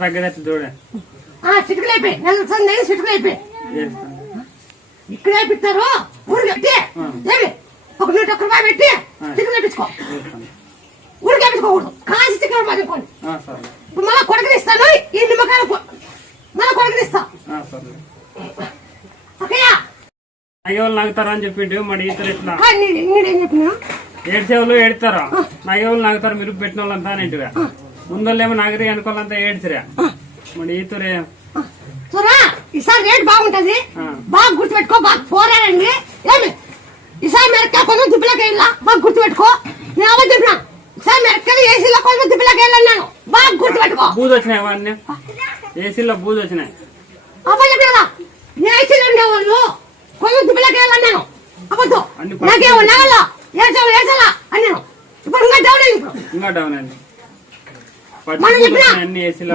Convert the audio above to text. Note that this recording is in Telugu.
తగ్గదట్టు చూడే చిటుకులు అయిపోయి చిటుకులు అయిపోయి ఇక్కడ వేపిస్తారు ఊరికి పెట్టి ఒక ₹100 పెట్టి చికెన్ వేపించుకో ఊరికి వేపించుకోకూడదు కాసి చికెన్ పదుకోండి ఇప్పుడు మళ్ళా కొడుకునిస్తాను ఈ నిమ్మకాయలు మళ్ళా కొడుకునిస్తా ఓకేయా నాగేవాళ్ళు నాగుతారా అని చెప్పిండు మరి ఈతరు ఎట్లా నేనేం చెప్పినా ఏడ్చేవాళ్ళు ఏడుతారా నాగేవాళ్ళు నాగుతారు మీరు పెట్టిన వాళ్ళంతా అనేటిగా ముందోళ్ళేమో నాగరి అనుకోవాలంతా ఏడ్చిరా మరి ఈతరే చూరా ఈసారి రేట్ బాగుంటది బాగా గుర్తుపెట్టుకో బాగా పోరాడండి ఏమి ఈసారి మెరక్కాయ కొంచెం దుబ్బిలోకి వెళ్ళా బాగా గుర్తుపెట్టుకో నేను అవ్వ చెప్పినా ఈసారి మెరక్కాయలు ఏసీలో కొంచెం దుబ్బిలోకి వెళ్ళాను బాగా గుర్తుపెట్టుకో బూజు వచ్చినాయి అవన్నీ ఏసీలో బూజు వచ్చినాయి అవ్వ చెప్పినా ఏసీలో ఉండేవాళ్ళు కొంచెం దుబ్బిలోకి వెళ్ళాను అవ్వద్దు నాకేమో నగల్లో ఏసాలా అన్నాను ఇప్పుడు ఇంకా డౌన్ అయింది ఇంకా డౌన్ అండి మనం చెప్పినా అన్ని ఏసీలో